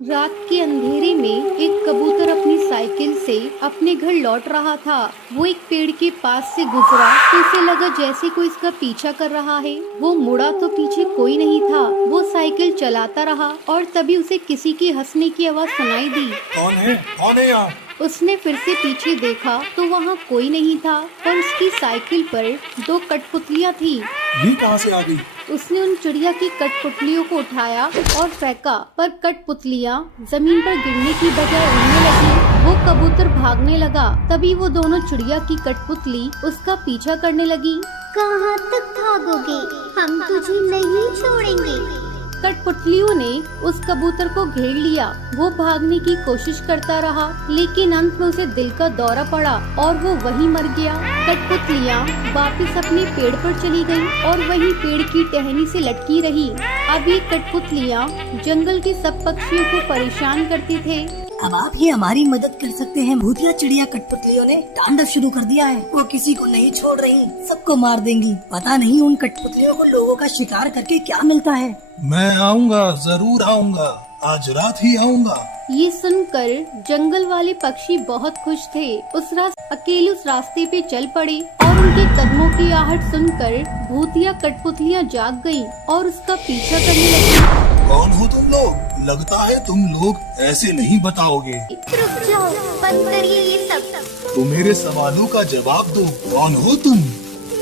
रात के अंधेरे में एक कबूतर अपनी साइकिल से अपने घर लौट रहा था। वो एक पेड़ के पास से गुजरा तो उसे लगा जैसे कोई इसका पीछा कर रहा है। वो मुड़ा तो पीछे कोई नहीं था। वो साइकिल चलाता रहा और तभी उसे किसी की हंसने की आवाज सुनाई दी। कौन है? कौन है यहाँ? उसने फिर से पीछे देखा तो वहाँ कोई नहीं था, पर उसकी साइकिल पर दो कठपुतलियाँ थी। ये कहाँ से आ गई? उसने उन चिड़िया की कठपुतलियों को उठाया और फेंका, पर कठपुतलियाँ जमीन पर गिरने की बजाय उड़ने लगी। वो कबूतर भागने लगा। तभी वो दोनों चिड़िया की कठपुतली उसका पीछा करने लगी। कहाँ तक भागोगे? हम तुझे नहीं छोड़ेंगे। कठपुतलियों ने उस कबूतर को घेर लिया। वो भागने की कोशिश करता रहा, लेकिन अंत में उसे दिल का दौरा पड़ा और वो वहीं मर गया। कठपुतलियाँ वापस अपने पेड़ पर चली गईं और वहीं पेड़ की टहनी से लटकी रही। अब ये कठपुतलियाँ जंगल के सब पक्षियों को परेशान करते थे। अब आप ये हमारी मदद कर सकते हैं। भूतिया चिड़िया कठपुतलियों ने तांडव शुरू कर दिया है। वो किसी को नहीं छोड़ रही, सबको मार देंगी। पता नहीं उन कठपुतलियों को लोगों का शिकार करके क्या मिलता है। मैं आऊँगा, जरूर आऊँगा। आज रात ही आऊँगा। ये सुनकर जंगल वाले पक्षी बहुत खुश थे। अकेले उस रास्ते पे चल पड़े और उनके कदमों की आहट सुनकर भूतिया कठपुतलियाँ जाग गईं और उसका पीछा करने लगी। कौन हो तुम लोग? लगता है तुम लोग ऐसे नहीं बताओगे। रुक जाओ, बंद करिए ये सब। तो मेरे सवालों का जवाब दो। कौन हो तुम?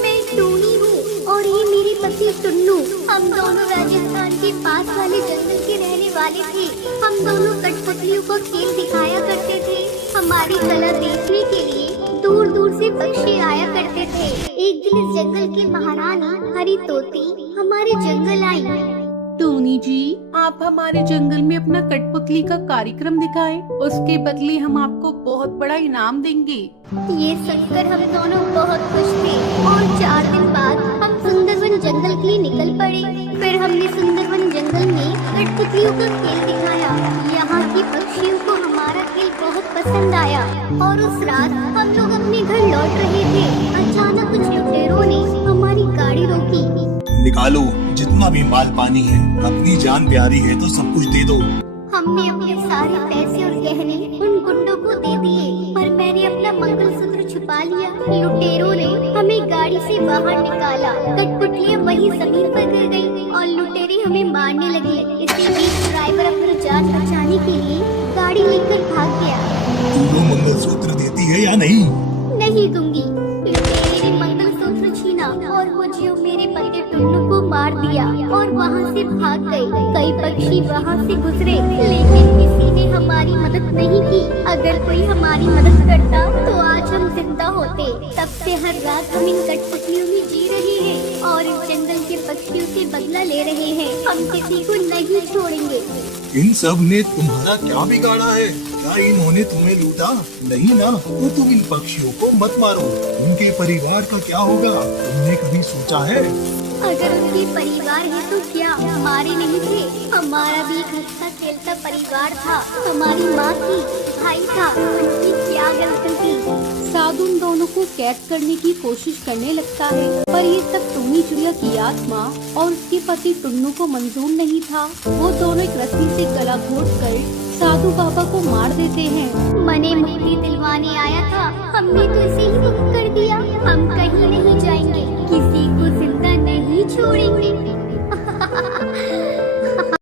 मैं टूनी हूँ और ये मेरे पति टुन्नू। हम दोनों राजस्थान के पास वाले जंगल के रहने वाले थे। हम दोनों कठपुतलियों को खेल दिखाया करते थे। हमारी कला देखने के लिए दूर दूर से पक्षी आया करते थे। एक दिन इस जंगल की महारानी हरी तोती हमारे जंगल आई। टोनी जी, आप हमारे जंगल में अपना कठपुतली का कार्यक्रम दिखाएं। उसके बदले हम आपको बहुत बड़ा इनाम देंगे। ये सुनकर हम दोनों बहुत खुश थे और 4 दिन बाद हम सुंदरवन जंगल के लिए निकल पड़े। फिर हमने सुंदरवन जंगल में कठपुतलियों का खेल दिखाया। यहाँ के पक्षियों को हमारा खेल बहुत पसंद आया और उस रात हम लोग अपने घर लौट रहे थे। अचानक कुछ लुटेरों ने हमारी गाड़ी रोकी। निकालो जितना भी माल पानी है। अपनी जान प्यारी है तो सब कुछ दे दो। हमने अपने सारे पैसे और गहने उन गुंडों को दे दिए, पर मैंने अपना मंगलसूत्र छुपा लिया। लुटेरों ने हमें गाड़ी से बाहर निकाला। कठपुतलियाँ वहीं जमीन पर गिर गयी और लुटेरे हमें मारने लगे। इसी बीच ड्राइवर अपनी जान बचाने के लिए गाड़ी लेकर भाग गया। तू मंगलसूत्र देती है या नहीं? नहीं दूंगी। लुटेरे ने मंगलसूत्र छीना और मुझे मेरे पति टुन्नू को मार दिया और वहाँ से भाग गए। कई पक्षी वहाँ से गुजरे, लेकिन किसी ने हमारी मदद नहीं की। अगर कोई हमारी मदद करता तो आज हम जिंदा होते। तब से हर रात हम इन कठपुतलियों में जी रहे हैं और इस जंगल के पक्षियों से बदला ले रहे हैं। हम किसी को नहीं छोड़ेंगे। इन सब ने तुम्हारा क्या बिगाड़ा है? क्या इन्होंने तुम्हें लूटा? नहीं ना, तो तुम इन पक्षियों को मत मारो। उनके परिवार का क्या होगा? तुमने कभी सोचा है? अगर उनके परिवार है तो क्या हमारे नहीं थे? हमारा भी एक हंसता खेलता परिवार था। हमारी माँ थी, भाई था, उनकी क्या गलती थी? साधु उन दोनों को कैद करने की कोशिश करने लगता है, पर ये सब टूनी चिड़िया की आत्मा और उसके पति टुन्नू को मंजूर नहीं था। वो दोनों एक रस्सी से गला घोंटकर साधु बाबा को मार देते हैं। मने मुक्ति दिलवाने आया था, हमने तो इसे ही मुक्त कर दिया। हम कहीं नहीं जाएंगे, किसी को जिंदा नहीं छोड़ेंगे।